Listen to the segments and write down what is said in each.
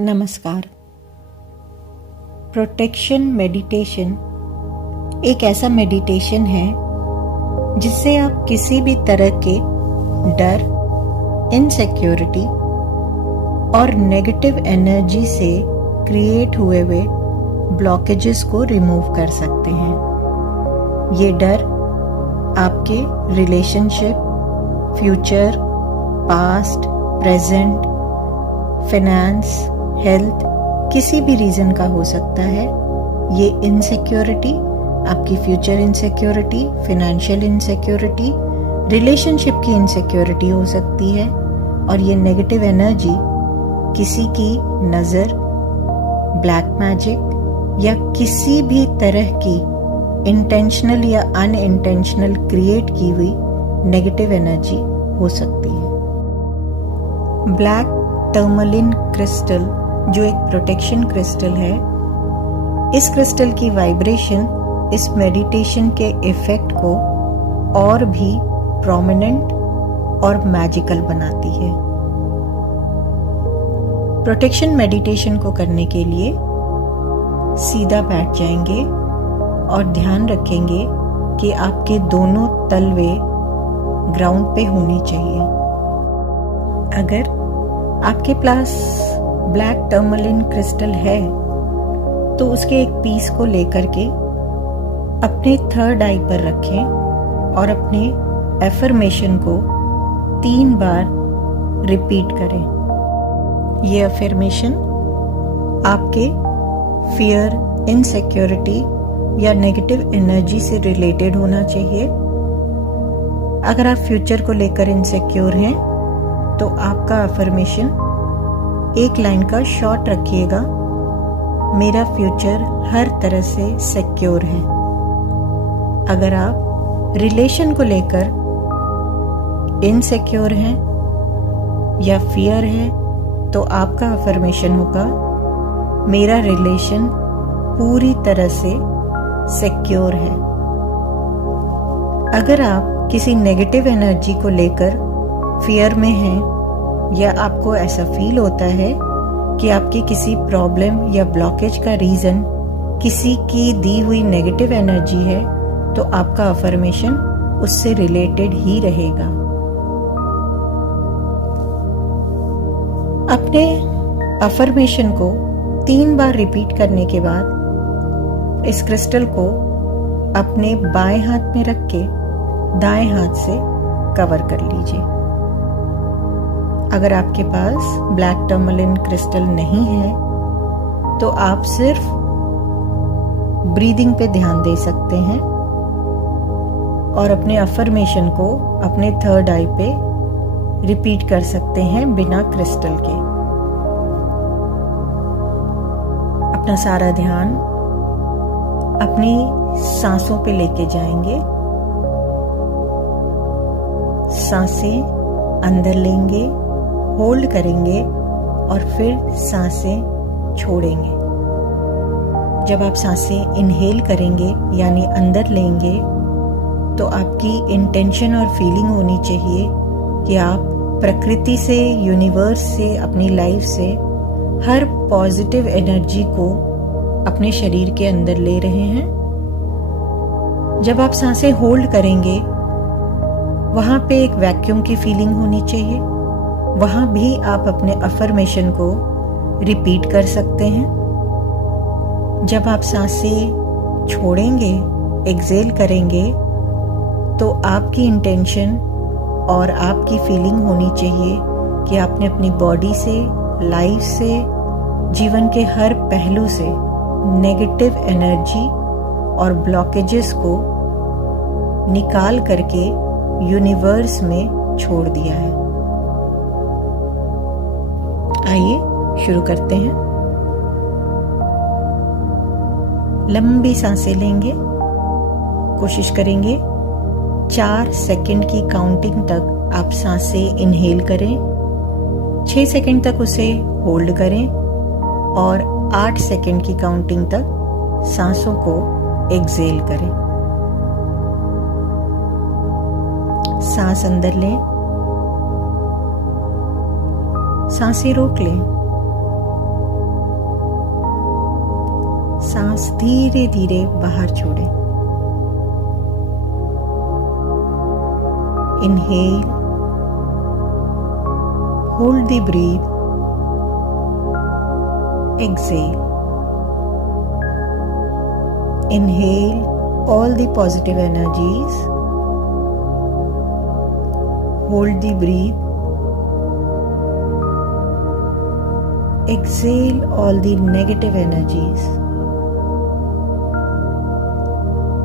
नमस्कार। Protection meditation एक ऐसा मेडिटेशन है जिससे आप किसी भी तरह के डर, इनसिक्योरिटी और नेगेटिव एनर्जी से क्रिएट हुए ब्लॉकेजेस को रिमूव कर सकते हैं। ये डर आपके relationship, future, past, present, finance, health किसी भी रीजन का हो सकता है। ये इनसिक्योरिटी आपकी future insecurity, financial insecurity, relationship की इनसिक्योरिटी हो सकती है। और ये नेगेटिव एनर्जी किसी की नज़र, ब्लैक मैजिक या किसी भी तरह की इंटेंशनल या अनइंटेंशनल क्रिएट की हुई नेगेटिव एनर्जी हो सकती है। ब्लैक टर्मलिन क्रिस्टल जो एक प्रोटेक्शन क्रिस्टल है, इस क्रिस्टल की वाइब्रेशन इस मेडिटेशन के इफेक्ट को और भी प्रोमिनेंट और मैजिकल बनाती है। प्रोटेक्शन मेडिटेशन को करने के लिए सीधा बैठ जाएंगे और ध्यान रखेंगे कि आपके दोनों तलवे ग्राउंड पे होने चाहिए। अगर आपके पास ब्लैक टर्मलिन क्रिस्टल है तो उसके एक पीस को लेकर के अपने थर्ड आई पर रखें और अपने एफर्मेशन को 3 बार रिपीट करें। ये एफर्मेशन आपके फियर, इनसिक्योरिटी या नेगेटिव एनर्जी से रिलेटेड होना चाहिए। अगर आप फ्यूचर को लेकर इनसिक्योर हैं तो आपका अफर्मेशन एक लाइन का शॉर्ट रखिएगा, मेरा फ्यूचर हर तरह से सिक्योर है। अगर आप रिलेशन को लेकर इनसिक्योर हैं या फियर है तो आपका अफर्मेशन होगा, मेरा रिलेशन पूरी तरह से सिक्योर है। अगर आप किसी नेगेटिव एनर्जी को लेकर फियर में हैं या आपको ऐसा फील होता है कि आपकी किसी प्रॉब्लम या ब्लॉकेज का रीजन किसी की दी हुई नेगेटिव एनर्जी है तो आपका अफर्मेशन उससे रिलेटेड ही रहेगा। अपने अफर्मेशन को 3 बार रिपीट करने के बाद इस क्रिस्टल को अपने बाएं हाथ में रख के दाएं हाथ से कवर कर लीजिए। अगर आपके पास ब्लैक टर्मलिन क्रिस्टल नहीं है तो आप सिर्फ ब्रीदिंग पे ध्यान दे सकते हैं और अपने अफर्मेशन को अपने थर्ड आई पे रिपीट कर सकते हैं बिना क्रिस्टल के। अपना सारा ध्यान अपनी सांसों पे लेके जाएंगे। सांसें अंदर लेंगे, होल्ड करेंगे और फिर सांसें छोड़ेंगे। जब आप सांसें इनहेल करेंगे यानी अंदर लेंगे तो आपकी इंटेंशन और फीलिंग होनी चाहिए कि आप प्रकृति से, यूनिवर्स से, अपनी लाइफ से हर पॉजिटिव एनर्जी को अपने शरीर के अंदर ले रहे हैं। जब आप सांसें होल्ड करेंगे वहां पे एक वैक्यूम की फीलिंग होनी चाहिए। वहां भी आप अपने अफर्मेशन को रिपीट कर सकते हैं। जब आप सांसें छोड़ेंगे, एक्सेल करेंगे तो आपकी इंटेंशन और आपकी फीलिंग होनी चाहिए कि आपने अपनी बॉडी से, लाइफ से, जीवन के हर पहलू से नेगेटिव एनर्जी और ब्लॉकेजेस को निकाल करके यूनिवर्स में छोड़ दिया है। आइए शुरू करते हैं। लंबी सांसें लेंगे। कोशिश करेंगे 4 सेकंड की काउंटिंग तक आप सांसें इनहेल करें, 6 सेकंड तक उसे होल्ड करें और 8 सेकंड की काउंटिंग तक सांसों को एक्सेल करें। सांस अंदर लें, सांसें रोक लें सांस धीरे धीरे बाहर छोड़ें। Inhale, hold the breath, exhale. Inhale all the positive energies. Hold the breath. Exhale all the negative energies.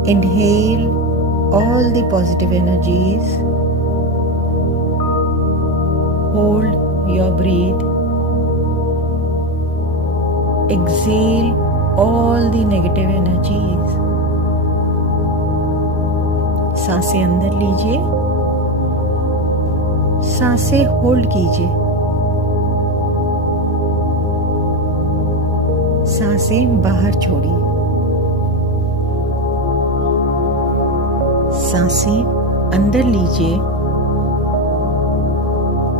Inhale all the positive energies. Hold your breath. Exhale all the negative energies. सांसें अंदर लीजिए, सांसें hold कीजिए, सांसें बाहर छोड़िए। सांसें अंदर लीजिए,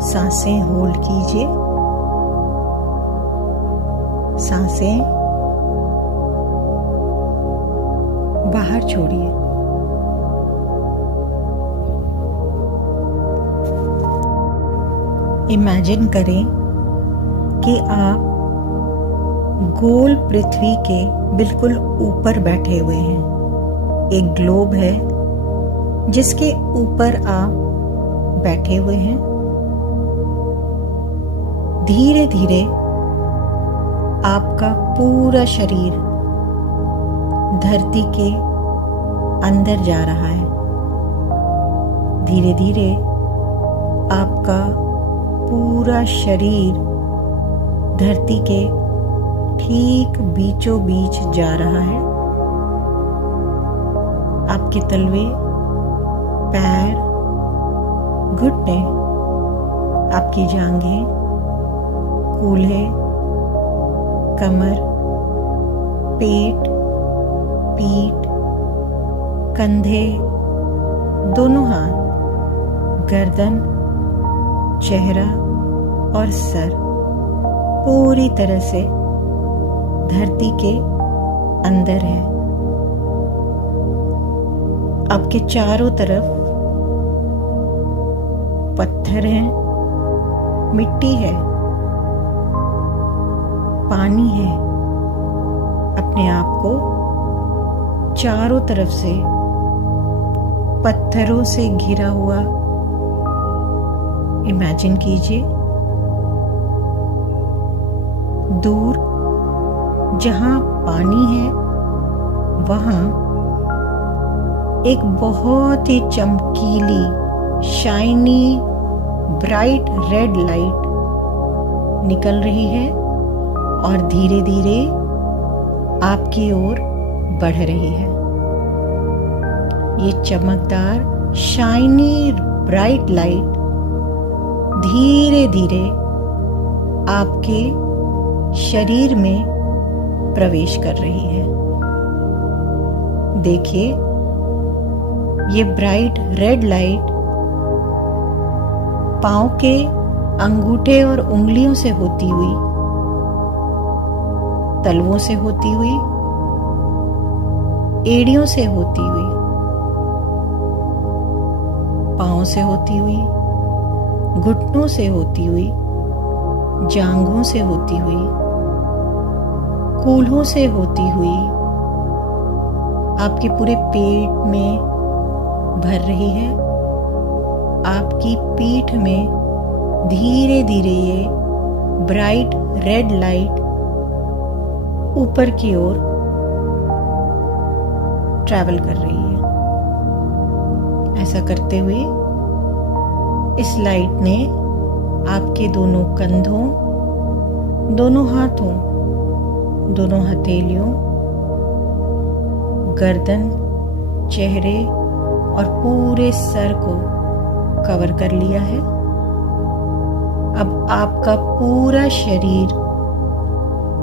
सांसें होल्ड कीजिए, सांसें बाहर छोड़िए। इमेजिन करें कि आप गोल पृथ्वी के बिल्कुल ऊपर बैठे हुए हैं। एक ग्लोब है जिसके ऊपर आप बैठे हुए हैं। धीरे धीरे आपका पूरा शरीर धरती के अंदर जा रहा है। धीरे धीरे आपका पूरा शरीर धरती के ठीक बीचों बीच जा रहा है। आपके तलवे, पैर, घुटने, आपकी जांघें, कूल्हे, कमर, पेट, पीठ, कंधे, दोनों हाथ, गर्दन, चेहरा और सर पूरी तरह से धरती के अंदर है। आपके चारों तरफ पत्थर हैं, मिट्टी है, पानी है। अपने आप को चारों तरफ से पत्थरों से घिरा हुआ इमेजिन कीजिए। दूर जहां पानी है वहां एक बहुत ही चमकीली, शाइनी, ब्राइट रेड लाइट निकल रही है और धीरे धीरे आपकी ओर बढ़ रही है। ये चमकदार, शाइनी, ब्राइट लाइट धीरे धीरे आपके शरीर में प्रवेश कर रही है। देखिए, ये ब्राइट रेड लाइट पांव के अंगूठे और उंगलियों से होती हुई, तलवों से होती हुई, एड़ियों से होती हुई, पांव से होती हुई, घुटनों से होती हुई, जांघों से होती हुई, कूल्हों से होती हुई आपके पूरे पेट में भर रही है। आपकी पीठ में धीरे धीरे ये ब्राइट रेड लाइट ऊपर की ओर ट्रैवल कर रही है। ऐसा करते हुए इस लाइट ने आपके दोनों कंधों, दोनों हाथों, दोनों हथेलियों, गर्दन, चेहरे और पूरे सर को कवर कर लिया है। अब आपका पूरा शरीर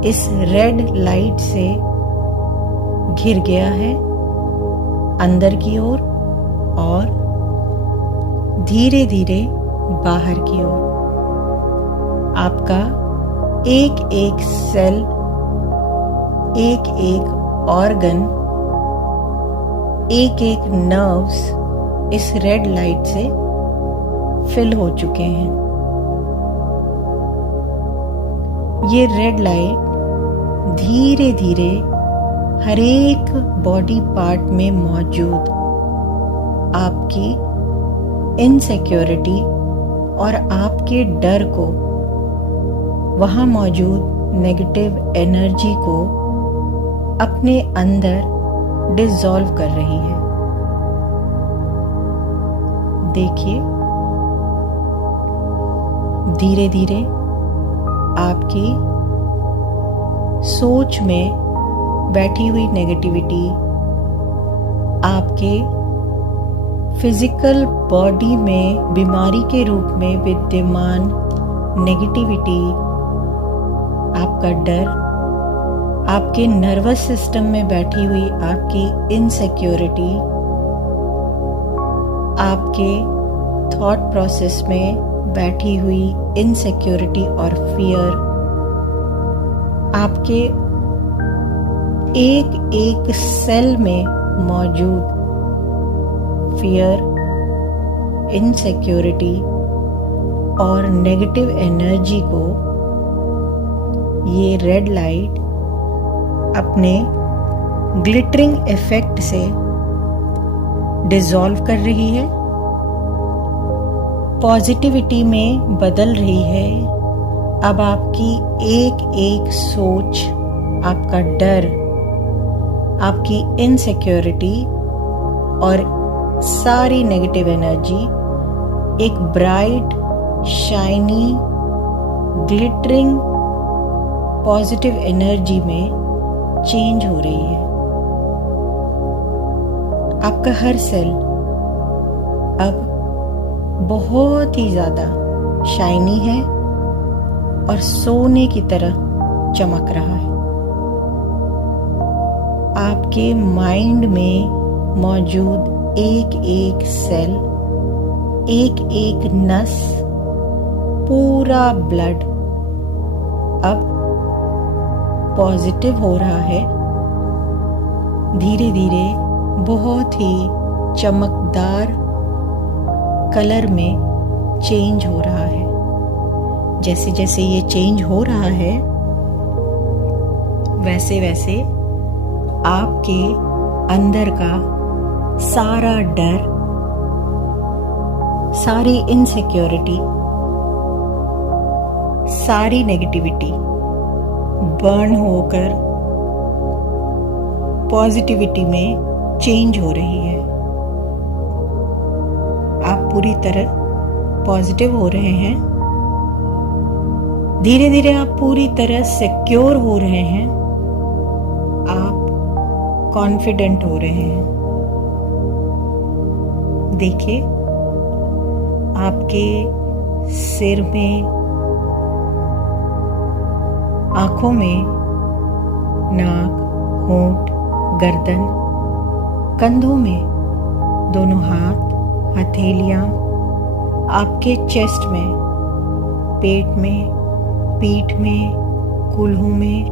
इस रेड लाइट से घिर गया है अंदर की ओर और धीरे धीरे बाहर की ओर। आपका एक एक सेल एक एक ऑर्गन, एक एक नर्व्स इस रेड लाइट से फिल हो चुके हैं। ये रेड लाइट धीरे धीरे हर एक बॉडी पार्ट में मौजूद आपकी इनसिक्योरिटी और आपके डर को, वहाँ मौजूद नेगेटिव एनर्जी को अपने अंदर डिसॉल्व कर रही है। देखिए, धीरे धीरे आपकी सोच में बैठी हुई नेगेटिविटी आपके फिजिकल बॉडी में बीमारी के रूप में विद्यमान नेगेटिविटी, आपका डर, आपके नर्वस सिस्टम में बैठी हुई आपकी इनसिक्योरिटी, आपके थॉट प्रोसेस में बैठी हुई इनसिक्योरिटी और फियर, आपके एक एक सेल में मौजूद फियर, इनसिक्योरिटी और नेगेटिव एनर्जी को ये रेड लाइट अपने ग्लिटरिंग इफेक्ट से डिसॉल्व कर रही है, पॉजिटिविटी में बदल रही है। अब आपकी एक एक सोच, आपका डर, आपकी इनसिक्योरिटी और सारी नेगेटिव एनर्जी एक bright, shiny, glittering positive energy में चेंज हो रही है। आपका हर सेल अब बहुत ही ज़्यादा शाइनी है और सोने की तरह चमक रहा है। आपके माइंड में मौजूद एक एक सेल, एक एक नस, पूरा ब्लड अब पॉजिटिव हो रहा है। धीरे धीरे बहुत ही चमकदार कलर में चेंज हो रहा है। जैसे जैसे ये चेंज हो रहा है, वैसे वैसे आपके अंदर का सारा डर, सारी इनसिक्योरिटी, सारी नेगेटिविटी बर्न होकर पॉजिटिविटी में चेंज हो रही है। आप पूरी तरह पॉजिटिव हो रहे हैं। धीरे धीरे आप पूरी तरह सिक्योर हो रहे हैं। आप कॉन्फिडेंट हो रहे हैं। देखिए, आपके सिर में, आंखों में, नाक, होंठ, गर्दन, कंधों में, दोनों हाथ, हथेलियां, आपके चेस्ट में, पेट में, पीठ में, कूल्हों में,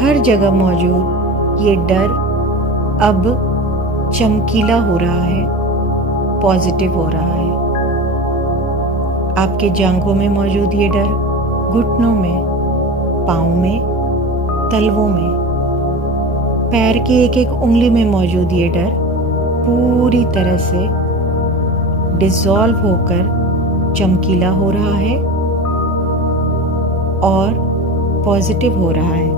हर जगह मौजूद ये डर अब चमकीला हो रहा है, पॉजिटिव हो रहा है। आपके जांघों में मौजूद ये डर, घुटनों में, पाँव में, तलवों में, पैर की एक एक उंगली में मौजूद ये डर पूरी तरह से डिसॉल्व होकर चमकीला हो रहा है और पॉजिटिव हो रहा है।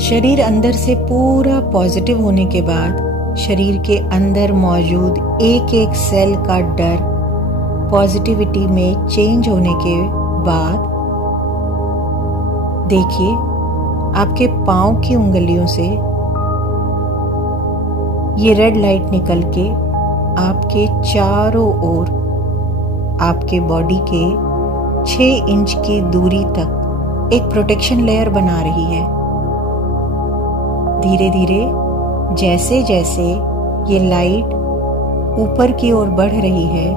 शरीर अंदर से पूरा पॉजिटिव होने के बाद शरीर के अंदर मौजूद एक एक सेल का डर पॉजिटिविटी में चेंज होने के बाद देखिए, आपके पांव की उंगलियों से ये रेड लाइट निकल के आपके चारों ओर, आपके बॉडी के 6 इंच की दूरी तक एक प्रोटेक्शन लेयर बना रही है। धीरे धीरे जैसे जैसे ये लाइट ऊपर की ओर बढ़ रही है,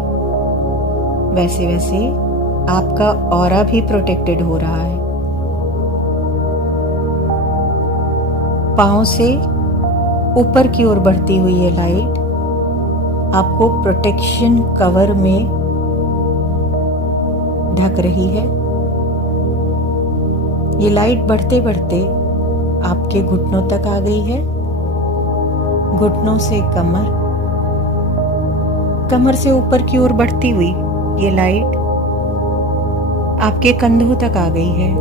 वैसे वैसे आपका ऑरा भी प्रोटेक्टेड हो रहा है। पाँव से ऊपर की ओर बढ़ती हुई ये लाइट आपको प्रोटेक्शन कवर में ढक रही है। ये लाइट बढ़ते बढ़ते आपके घुटनों तक आ गई है। घुटनों से कमर, कमर से ऊपर की ओर बढ़ती हुई ये लाइट आपके कंधों तक आ गई है।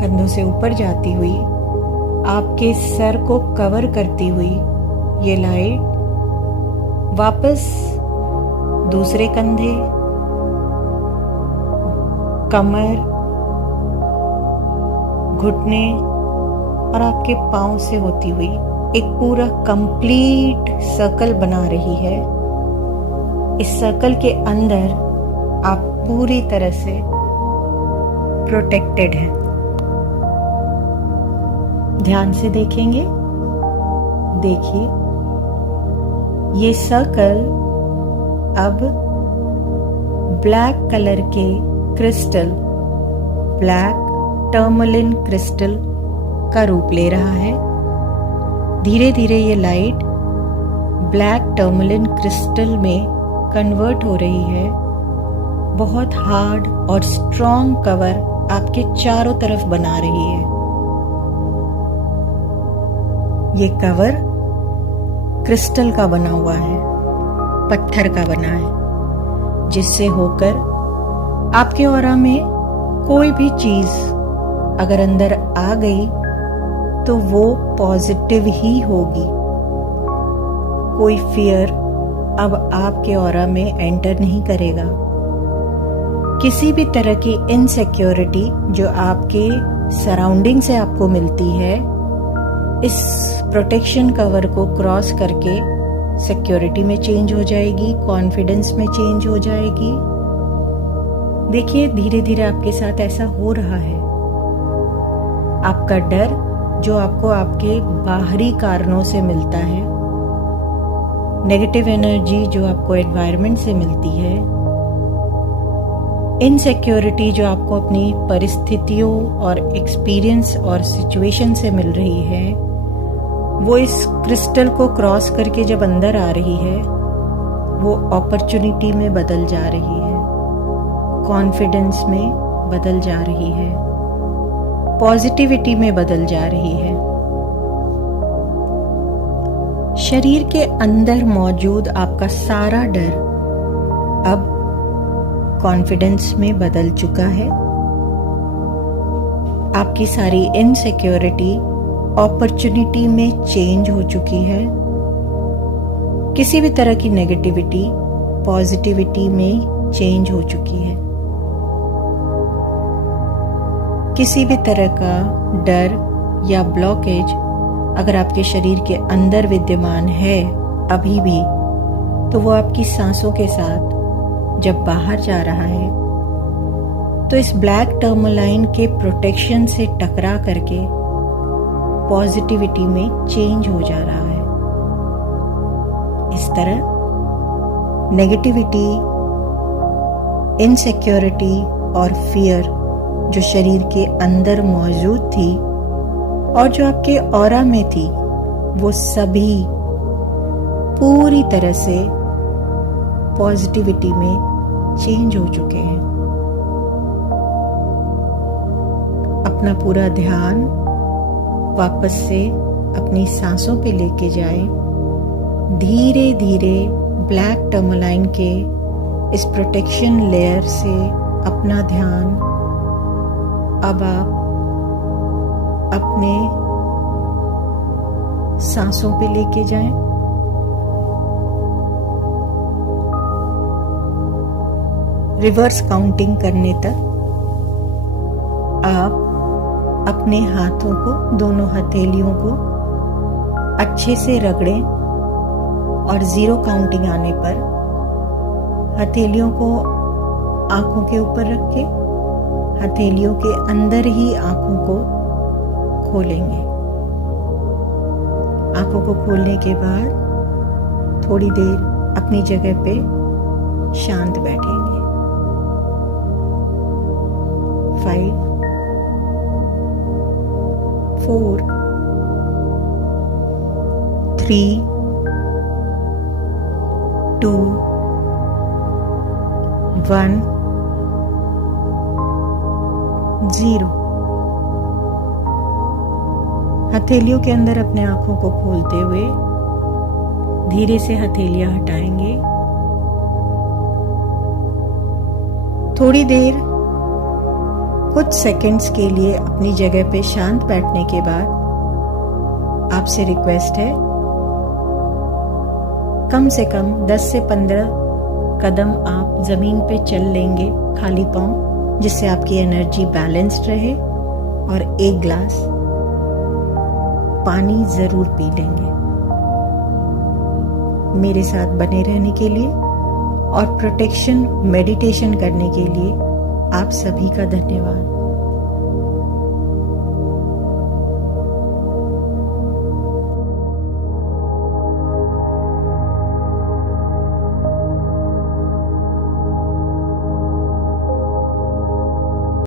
कंधों से ऊपर जाती हुई आपके सर को कवर करती हुई ये लाइट वापस दूसरे कंधे, कमर, घुटने और आपके पांव से होती हुई एक पूरा कंप्लीट सर्कल बना रही है। इस सर्कल के अंदर आप पूरी तरह से प्रोटेक्टेड हैं। ध्यान से देखेंगे, देखिए ये सर्कल अब ब्लैक कलर के क्रिस्टल, ब्लैक टर्मलिन क्रिस्टल का रूप ले रहा है। धीरे धीरे ये लाइट ब्लैक टर्मलिन क्रिस्टल में कन्वर्ट हो रही है। बहुत हार्ड और स्ट्रॉन्ग कवर आपके चारों तरफ बना रही है। ये कवर क्रिस्टल का बना हुआ है, पत्थर का बना है, जिससे होकर आपके ऑरा में कोई भी चीज अगर अंदर आ गई तो वो पॉजिटिव ही होगी। कोई फियर अब आपके ऑरा में एंटर नहीं करेगा। किसी भी तरह की इनसिक्योरिटी जो आपके सराउंडिंग से आपको मिलती है, इस प्रोटेक्शन कवर को क्रॉस करके सिक्योरिटी में चेंज हो जाएगी, कॉन्फिडेंस में चेंज हो जाएगी। देखिए धीरे धीरे आपके साथ ऐसा हो रहा है। आपका डर जो आपको आपके बाहरी कारणों से मिलता है, नेगेटिव एनर्जी जो आपको एनवायरनमेंट से मिलती है, इनसिक्योरिटी जो आपको अपनी परिस्थितियों और एक्सपीरियंस और सिचुएशन से मिल रही है, वो इस क्रिस्टल को क्रॉस करके जब अंदर आ रही है वो अपॉर्चुनिटी में बदल जा रही है, कॉन्फिडेंस में बदल जा रही है, पॉजिटिविटी में बदल जा रही है। शरीर के अंदर मौजूद आपका सारा डर अब कॉन्फिडेंस में बदल चुका है। आपकी सारी इनसिक्योरिटी अपॉर्चुनिटी में चेंज हो चुकी है। किसी भी तरह की नेगेटिविटी पॉजिटिविटी में चेंज हो चुकी है। किसी भी तरह का डर या ब्लॉकेज अगर आपके शरीर के अंदर विद्यमान है अभी भी, तो वो आपकी सांसों के साथ जब बाहर जा रहा है तो इस ब्लैक टर्मलाइन के प्रोटेक्शन से टकरा करके पॉजिटिविटी में चेंज हो जा रहा है। इस तरह नेगेटिविटी, इनसिक्योरिटी और फियर जो शरीर के अंदर मौजूद थी और जो आपके ऑरा में थी, वो सभी पूरी तरह से पॉजिटिविटी में चेंज हो चुके हैं। अपना पूरा ध्यान वापस से अपनी सांसों पे लेके जाएं। धीरे धीरे ब्लैक टर्मलाइन के इस प्रोटेक्शन लेयर से अपना ध्यान अब आप अपने सांसों पे लेके जाएं। रिवर्स काउंटिंग करने तक आप अपने हाथों को, दोनों हथेलियों को अच्छे से रगड़ें और 0 काउंटिंग आने पर हथेलियों को आंखों के ऊपर रख के हथेलियों के अंदर ही आंखों को खोलेंगे। आंखों को खोलने के बाद थोड़ी देर अपनी जगह पे शांत बैठेंगे। 5 4 3, 2, 1, 0। हथेलियों के अंदर अपने आंखों को खोलते हुए धीरे से हथेलियां हटाएंगे। थोड़ी देर कुछ सेकंड्स के लिए अपनी जगह पे शांत बैठने के बाद आपसे रिक्वेस्ट है, कम से कम 10 से 15 कदम आप जमीन पे चल लेंगे खाली पांव, जिससे आपकी एनर्जी बैलेंस्ड रहे, और 1 ग्लास पानी जरूर पी लेंगे। मेरे साथ बने रहने के लिए और प्रोटेक्शन मेडिटेशन करने के लिए आप सभी का धन्यवाद।